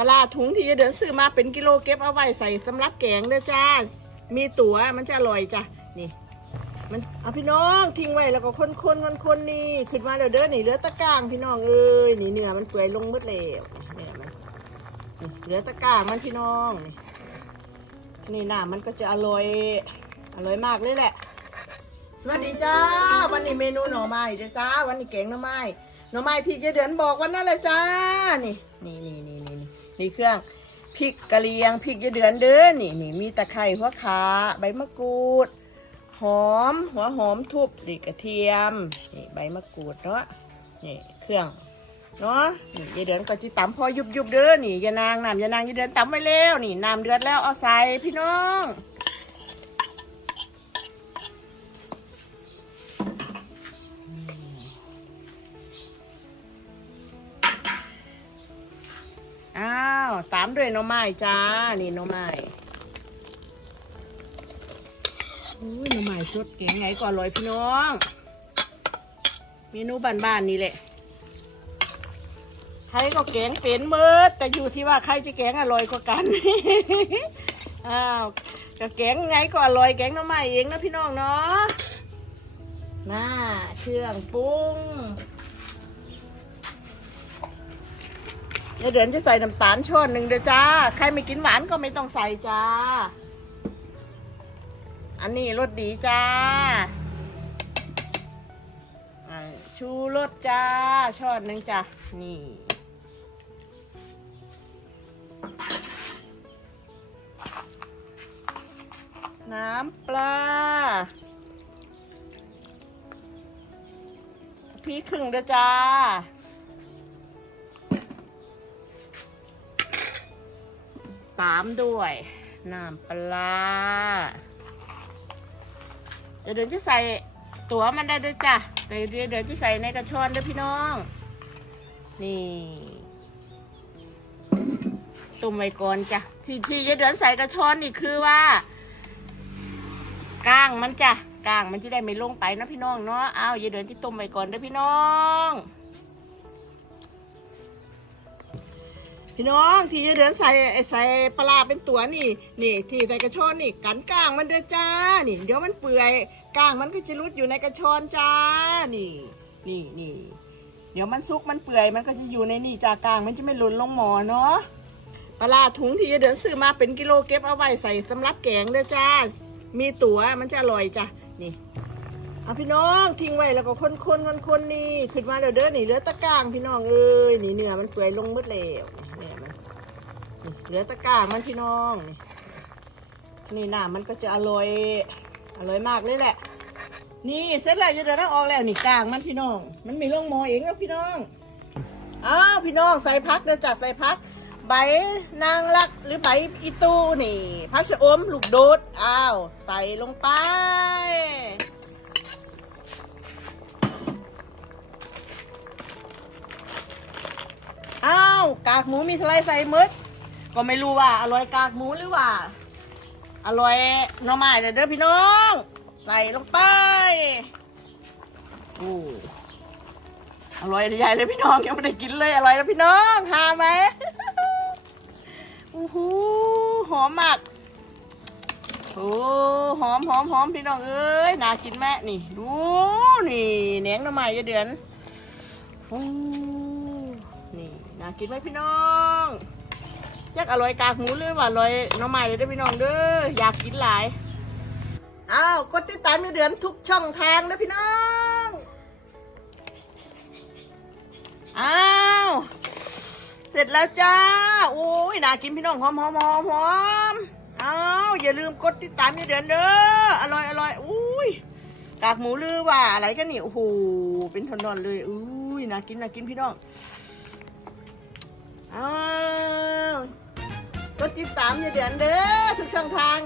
ปลาถุงที่เดือนซื้อมาเป็นกิโลเก็บเอาไว้ใส่สำรับแกงเด้อจ้า มีตั๋วมันจะอร่อยจ้ะ นี่ มันเอาพี่น้องทิ้งไว้แล้วก็คนคนคนคนๆนี่ขึ้นมาเดี๋ยวเด้อนี่เหลือตะกร้างพี่น้องเอ้ยนี่เนื้อมันเปื่อยลงหมดแล้วเนี่ยมันนี่เหลือตะกร้างมันพี่น้องนี่นี่น้ำมันก็จะอร่อยอร่อยมากเลยแหละ สวัสดีจ้า วันนี้เมนูหน่อไม้เด้อจ้า วันนี้แกงหน่อไม้หน่อไม้ที่ยายเดือนบอกวันนั้นเลยจ้านี่นี่นี่นี่นี่ นี่เครื่องพริกกะเหรี่ยงพริกยาเดือนเด้อนี่นี่มีตะไคร้หัวขาใบมะกรูด หอม หัวหอมทุบดีกระเทียมนี่ใบมะกรูดเนาะนี่เครื่องเนาะนี่ยายเดือนก็จิตำพอยุบยุบๆเด้อนี่ยานางน้ำยานางยายเดือนตำไว้แล้วนี่น้ำเดือดแล้วเอาใส่พี่น้อง ตามด้วยหน่อไม้จ้า นี่หน่อไม้อุ้ยหน่อไม้สดแกงไงก่อนลอยพี่น้อง เมนูบ้านๆนี่แหละ ใครก็แกงเป็นเมิดแต่อยู่ที่ว่าใครจะแกงอร่อยกว่ากัน อ้าวก็แกงไงก็อร่อยแกงหน่อไม้เองนะพี่น้องเนาะมาเครื่องปรุง เดี๋ยวเดือนจะใส่น้ำตาลช้อนหนึ่งเด้อจ้า ใครไม่กินหวานก็ไม่ต้องใส่จ้า อันนี้รสดีจ้าชูรสจ้าช้อนหนึ่งจ้านี่น้ำปลาพริกครึ่งเด้อจ้า ตามด้วยน้ำปลาเดี๋ยวเดี๋ยวจะใส่ตัวมันได้ด้วยจ้ะแต่เดี๋ยวเดี๋ยวจะใส่ในกระชอนด้วยพี่น้อง นี่ตุ่มไว้ก่อนจ้ะที่ที่ยาเดือนใส่กระชอนนี่คือว่าก้างมันจ้ะก้างมันจะได้ไม่ลงไปนะพี่น้องเนาะเอาวยาเดือนที่ตุ่มไว้ก่อนเด้อพี่น้อง พี่น้องที่จะเดือนใส่ใส่ปลาเป็นตัวนี่ นี่ ที่ใส่กระชอนนี่กันก้างมันเด้วยจ้า นี่ เดี๋ยวมันเปื่อยก้างมันก็จะรุดอยู่ในกระชอนจ้า นี่ นี่นี่เดี๋ยวมันซุกมันเปื่อยมันก็จะอยู่ในนี่จ้ากลางมันจะไม่หล่นลงหมอเนาะปลาถุงที่จะเดือนซื้อมาเป็นกิโลเก็บเอาไว้ใส่สำรับแกงเด้วยจ้า มีตัวมันจะอร่อยจ้ะนี่เอาพี่น้องทิ้งไว้แล้วก็คนคนคนคนนี่ขึ้นมาเดี๋ยวเด้อนี่เหลือตะก้างพี่น้องเอ้ยนี่เนื้อมันเปื่อยลงหมดแล้ว เหลือตะกร้ามันพี่น้อง นี่นี่น้ำมันก็จะอร่อย อร่อยมากเลยแหละ นี่เสร็จแล้วจะเดินออกแล้วนี่กลางมันพี่น้อง มันมีร่องมอเองนะพี่น้อง อ้าวพี่น้องใส่พักเดี๋ยวจัดใส่พัก ใบนางรักหรือใบอีตูนี่พักชะอมลูกโดด อ้าว ใส่ลงไปอ้าวกากหมูมีเทาไรใส่มึด ก็ไม่รู้ว่าอร่อยกากหมูหรือว่า อร่อยหน่อไม้เด้อเด้อพี่น้องใส่ลงไปโอ้อร่อยใหญ่เลยพี่น้องยังไม่ได้กินเลยอร่อยแล้วพี่น้องหาไหมอู้หูหอมมากโอ้หอมหอมหอมพี่น้องเอ้ยน่ากินแม่นี่ ดูนี่แหนงหน่อไม้ยายเดือนโอ้นี่น่ากินไหมพี่น้อง อยากอร่อยกากหมูหรือว่าอร่อยน่อไม้เลยด้พี่น้องเด้ออยากกินหลายอ้าวกดติดตามยายเดือนทุกช่องทางนะพี่น้องอ้าวเสร็จแล้วจ้าโอ้ยน่ากินพี่น้องหอมหอมหอมหอมเอาอย่าลืมกดติดตามอย่าเดือนเด้ออร่อยอร่อยอุ้ยกากหมูลือว่าอะไรกันนี่โอ้โหเป็นทอนๆเลยอุ้ยน่ากินน่ากินพี่น้อง ติดตามอย่เดือนเด้อทุกช่องทาง